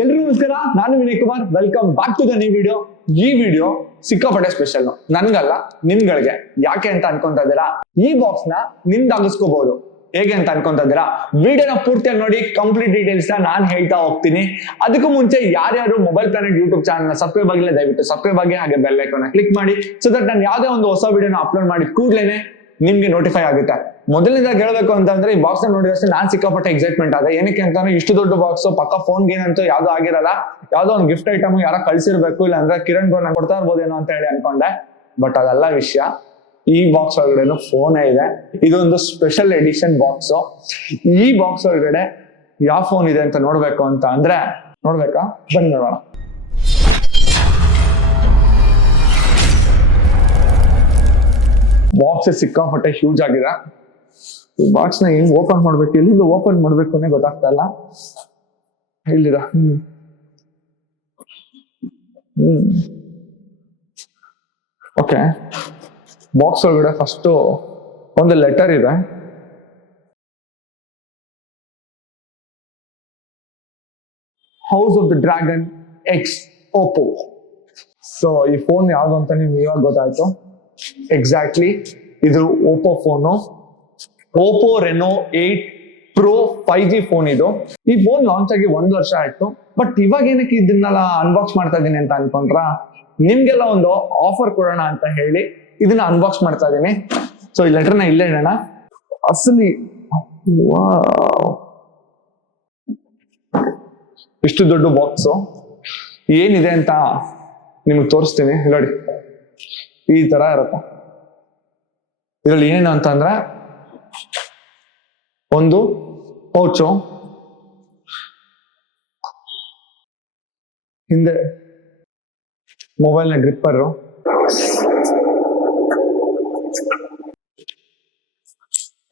ಎಲ್ರಿಗೂ ನಮಸ್ಕಾರ, ನಾನು Vinay Kumar. Welcome back to the new video. ಈ ವಿಡಿಯೋ ಸಿಕ್ಕಾಪಟ್ಟೆ ಸ್ಪೆಷಲ್, ನನ್ಗಲ್ಲ ನಿಮ್ಗಳಿಗೆ. ಯಾಕೆ ಅಂತ ಅನ್ಕೊಂತ ಇದ್ದೀರಾ? ಈ ಬಾಕ್ಸ್ ನ ನಿಮ್ದಾಗಿಸ್ಕೋಬಹುದು. ಹೇಗೆ ಅಂತ ಅನ್ಕೊಂತ ಇದ್ದೀರಾ? ವಿಡಿಯೋನ ಪೂರ್ತಿಯಾಗಿ ನೋಡಿ, ಕಂಪ್ಲೀಟ್ ಡೀಟೇಲ್ಸ್ ನಾನು ಹೇಳ್ತಾ ಹೋಗ್ತೀನಿ. ಅದಕ್ಕೂ ಮುಂಚೆ ಯಾರ್ಯಾರು mobile planet YouTube channel subscribe ಆಗಿಲ್ಲ, ದಯವಿಟ್ಟು ಸಬ್ಸ್ಕ್ರೈಬ್ ಆಗಿ, ಹಾಗೆ ಬೆಲ್ ಐಕಾನ್ ಕ್ಲಿಕ್ ಮಾಡಿ, ಸೊ ದಟ್ ನಾನು ಯಾವುದೇ ಒಂದು ಹೊಸ ವಿಡಿಯೋನ ಅಪ್ಲೋಡ್ ಮಾಡಿ ಕೂಡಲೇ ನಿಮ್ಗೆ ನೋಟಿಫೈ ಆಗುತ್ತೆ. ಮೊದಲನೇದಾಗಿ ಹೇಳ್ಬೇಕು ಅಂತಂದ್ರೆ, ಈ ಬಾಕ್ಸ್ ನೋಡಿದಷ್ಟು ನಾನ್ ಸಿಕ್ಕಾಪಟ್ಟೆ ಎಕ್ಸೈಟ್ಮೆಂಟ್ ಆದ. ಏನಕ್ಕೆ ಅಂತಂದ್ರೆ, ಇಷ್ಟು ದೊಡ್ಡ ಬಾಕ್ಸ್ ಪಕ್ಕ ಫೋನ್ ಗೇನಂತೂ ಯಾವ್ದು ಆಗಿರಲ್ಲ. ಯಾವ್ದೋ ಒಂದು ಗಿಫ್ಟ್ ಐಟಮ್ ಯಾರ ಕಳ್ಸಿರ್ಬೇಕು, ಇಲ್ಲ ಅಂದ್ರೆ ಕಿರಣ್ ನಾನು ಕೊಡ್ತಾ ಇರ್ಬೋದೇನೋ ಅಂತ ಹೇಳಿ ಅನ್ಕೊಂಡೆ. ಬಟ್ ಅದೆಲ್ಲ ವಿಷಯ. ಈ ಬಾಕ್ಸ್ ಒಳಗಡೆ ಫೋನೇ ಇದೆ. ಇದೊಂದು ಸ್ಪೆಷಲ್ ಎಡಿಷನ್ ಬಾಕ್ಸ್. ಈ ಬಾಕ್ಸ್ ಒಳಗಡೆ ಯಾವ ಫೋನ್ ಇದೆ ಅಂತ ನೋಡ್ಬೇಕು ಅಂತ ಅಂದ್ರೆ, ನೋಡ್ಬೇಕಾ? ಬನ್ನಿ ನೋಡೋಣ. ಬಾಕ್ಸ್ ಸಿಕ್ಕಾಪಟ್ಟೆ ಹ್ಯೂಜ್ ಆಗಿದೆ. ಈ ಬಾಕ್ಸ್ ನ ಹೆಂಗ್ ಓಪನ್ ಮಾಡ್ಬೇಕು, ಎಲ್ಲಿಂದ ಓಪನ್ ಮಾಡ್ಬೇಕು ಅನ್ನೇ ಗೊತ್ತಾಗ್ತಾ ಇಲ್ಲ. ಇಲ್ಲಿದ ಓಕೆ, ಬಾಕ್ಸ್ ಒಳಗಡೆ ಫಸ್ಟ್ ಒಂದು ಲೆಟರ್ ಇದೆ. House of the dragon X Oppo. So ಈ ಫೋನ್ ಯಾವ್ದು ಅಂತ ನಿಮ್ಗೆ ಇವಾಗ ಗೊತ್ತಾಯ್ತು. ಎಕ್ಸಾಕ್ಟ್ಲಿ ಇದು Oppo phone. Oppo Reno 8 Pro 5G phone ಇದು. ಈ ಫೋನ್ ಲಾಂಚ್ ಆಗಿ 1 ವರ್ಷ ಆಯ್ತು. ಬಟ್ ಇವಾಗ ಏನಕ್ಕೆ ಇದನ್ನೆಲ್ಲ ಅನ್ಬಾಕ್ಸ್ ಮಾಡ್ತಾ ಇದೀನಿ ಅಂತ ಅನ್ಕೊಂಡ್ರ, ನಿಮ್ಗೆಲ್ಲ ಒಂದು ಆಫರ್ ಕೊಡೋಣ ಅಂತ ಹೇಳಿ ಇದನ್ನ ಅನ್ಬಾಕ್ಸ್ ಮಾಡ್ತಾ ಇದೀನಿ. ಸೊ ಈ ಲೆಟರ್ನ ಇಲ್ಲೇ ಇಡೋಣ. ಅಸಲಿ ಇಷ್ಟು ದೊಡ್ಡ ಬಾಕ್ಸು ಏನಿದೆ ಅಂತ ನಿಮಗೆ ತೋರಿಸ್ತೀನಿ. ನೋಡಿ, ಈ ತರ ಇರುತ್ತೆ. ಇದ್ರಲ್ಲಿ ಏನೇನು ಅಂತಂದ್ರೆ, ಒಂದು ಪೌಚು, ಹಿಂದೆ ಮೊಬೈಲ್ ನ ಗ್ರಿಪ್ಪರು,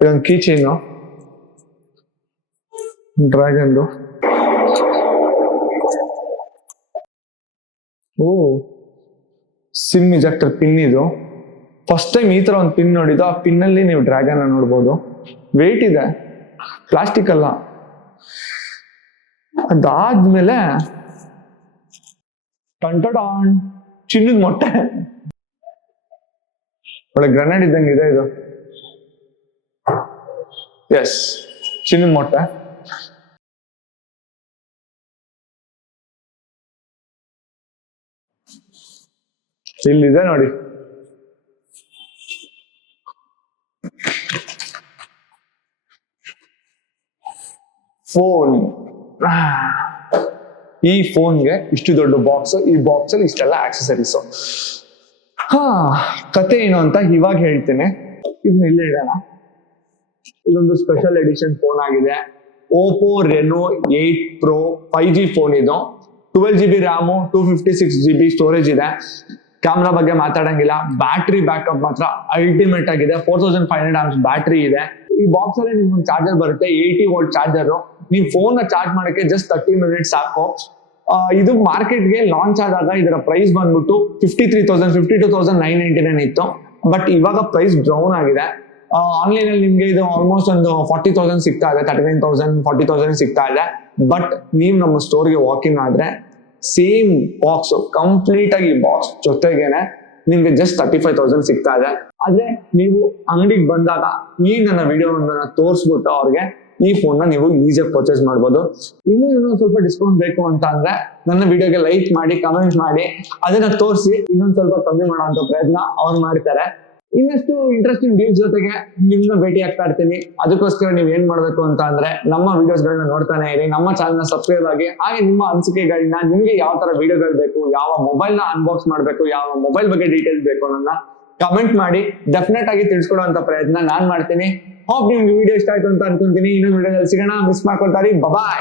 ಇದೊಂದು ಕೀ ಚೈನು, ಡ್ರ್ಯಾಗನ್ದು, ಸಿಮ್ ಇಜೆಕ್ಟರ್ ಪಿನ್. ಇದು ಫಸ್ಟ್ ಟೈಮ್ ಈ ತರ ಒಂದು ಪಿನ್ ನೋಡಿದ್ದು. ಆ ಪಿನ್ ಅಲ್ಲಿ ನೀವು ಡ್ರ್ಯಾಗನ್ ನೋಡ್ಬೋದು. ವೇಟ್ ಇದೆ, ಪ್ಲಾಸ್ಟಿಕ್ ಅಲ್ಲ. ಅದಾದ್ಮೇಲೆ ಟಂಟಡಾನ್ ಚಿನ್ನದ ಮೊಟ್ಟೆ. ಒಳ್ಳೆ ಗ್ರೆನೇಡ್ ಇದ್ದಂಗೆ ಇದೆ ಇದು. ಎಸ್, ಚಿನ್ನದ ಮೊಟ್ಟೆ. ಇಲ್ಲಿದೆ ನೋಡಿ. ಫೋನ್. ಈ ಫೋನ್ಗೆ ಇಷ್ಟು ದೊಡ್ಡ ಬಾಕ್ಸ್. ಈ ಬಾಕ್ಸ್ ಅಲ್ಲಿ ಇಷ್ಟೆಲ್ಲ ಆಕ್ಸೆಸರೀಸ್. ಕತೆ ಏನು ಅಂತ ಇವಾಗ ಹೇಳ್ತೇನೆ. ಇದನ್ನ ಇಲ್ಲೇ ಇಡೋಣ. ಇದೊಂದು ಸ್ಪೆಷಲ್ ಎಡಿಷನ್ ಫೋನ್ ಆಗಿದೆ. Oppo Reno 8 Pro 5G phone ಇದು. 12GB ರ್ಯಾಮು, 256GB ಸ್ಟೋರೇಜ್ ಇದೆ. ಕ್ಯಾಮ್ರಾ ಬಗ್ಗೆ ಮಾತಾಡಂಗಿಲ್ಲ. ಬ್ಯಾಟ್ರಿ ಬ್ಯಾಕಪ್ ಮಾತ್ರ ಅಲ್ಟಿಮೇಟ್ ಆಗಿದೆ. 4500 amps ಬ್ಯಾಟ್ರಿ ಇದೆ. ಈ ಬಾಕ್ಸ್ ಅಲ್ಲಿ ನಿಮ್ಗೆ ಚಾರ್ಜರ್ ಬರುತ್ತೆ, 80V ಚಾರ್ಜರ್. ನೀವು ಫೋನ್ ನ ಚಾರ್ಜ್ ಮಾಡಕ್ಕೆ ಜಸ್ಟ್ 30 minutes ಸಾಕು. ಇದು ಮಾರ್ಕೆಟ್ಗೆ ಲಾಂಚ್ ಆದಾಗ ಇದರ ಪ್ರೈಸ್ ಬಂದ್ಬಿಟ್ಟು 52,999 ಇತ್ತು. ಬಟ್ ಇವಾಗ ಪ್ರೈಸ್ ಡೌನ್ ಆಗಿದೆ. ಆನ್ಲೈನ್ ಅಲ್ಲಿ ನಿಮ್ಗೆ ಇದು ಆಲ್ಮೋಸ್ಟ್ ಒಂದು 40,000 ಸಿಗ್ತಾ ಇದೆ, 39,000 40,000 ಸಿಗ್ತಾ ಇದೆ. ಬಟ್ ನೀವು ನಮ್ಮ ಸ್ಟೋರ್ಗೆ ವಾಕ್ ಇನ್ ಆದ್ರೆ ಸೇಮ್ ಬಾಕ್ಸ್ ಕಂಪ್ಲೀಟ್ ಆಗಿ ಬಾಕ್ಸ್ ಜೊತೆಗೇನೆ ನಿಮ್ಗೆ ಜಸ್ಟ್ 35,000 ಸಿಗ್ತಾ ಇದೆ. ಆದ್ರೆ ನೀವು ಅಂಗಡಿಗೆ ಬಂದಾಗ ಈ ನನ್ನ ವಿಡಿಯೋವನ್ನ ತೋರಿಸ್ಬಿಟ್ಟು ಅವ್ರಿಗೆ ಈ ಫೋನ್ ನ ನೀವು ಈಸಿಯಾಗಿ ಪರ್ಚೇಸ್ ಮಾಡ್ಬೋದು. ಇನ್ನೊಂದು ಸ್ವಲ್ಪ ಡಿಸ್ಕೌಂಟ್ ಬೇಕು ಅಂತ ಅಂದ್ರೆ ನನ್ನ ವಿಡಿಯೋಗೆ ಲೈಕ್ ಮಾಡಿ, ಕಮೆಂಟ್ ಮಾಡಿ, ಅದನ್ನ ತೋರಿಸಿ ಇನ್ನೊಂದ್ ಸ್ವಲ್ಪ ಕಮ್ಮಿ ಮಾಡುವಂತ ಪ್ರಯತ್ನ ಅವ್ರು ಮಾಡ್ತಾರೆ. ಇನ್ನಷ್ಟು ಇಂಟ್ರೆಸ್ಟಿಂಗ್ ಡೀಲ್ಸ್ ಜೊತೆಗೆ ನಿಮ್ನ ಭೇಟಿ ಆಗ್ತಾ ಇರ್ತೀನಿ. ಅದಕ್ಕೋಸ್ಕರ ನೀವ್ ಏನ್ ಮಾಡ್ಬೇಕು ಅಂತ ಅಂದ್ರೆ, ನಮ್ಮ ವಿಡಿಯೋಸ್ ಗಳನ್ನ ನೋಡ್ತಾನೆ ಇರಿ, ನಮ್ಮ ಚಾನಲ್ ನ ಸಬ್ಸ್ಕ್ರೈಬ್ ಆಗಿ, ಹಾಗೆ ನಿಮ್ಮ ಅನಿಸಿಕೆಗಳನ್ನ, ನಿಮ್ಗೆ ಯಾವ ತರ ವಿಡಿಯೋಗಳು ಬೇಕು, ಯಾವ ಮೊಬೈಲ್ ನ ಅನ್ಬಾಕ್ಸ್ ಮಾಡ್ಬೇಕು, ಯಾವ ಮೊಬೈಲ್ ಬಗ್ಗೆ ಡೀಟೇಲ್ಸ್ ಬೇಕು ಅನ್ನೋದನ್ನ ಕಮೆಂಟ್ ಮಾಡಿ ಡೆಫಿನೆಟ್ ಆಗಿ ತಿಳ್ಸ್ಕೊಡುವಂತ ಪ್ರಯತ್ನ ನಾನ್ ಮಾಡ್ತೀನಿ. ಹೋಪ್ ನಿಮ್ಗೆ ವಿಡಿಯೋ ಇಷ್ಟ ಆಯ್ತು ಅಂತ ಅನ್ಕೊಂತೀನಿ. ಇನ್ನೊಂದು ವಿಡಿಯೋದಲ್ಲಿ ಸಿಗೋಣ. ಮಿಸ್ ಮಾಡ್ಕೊಳ್ತಾರಿ. ಬಾಯ್.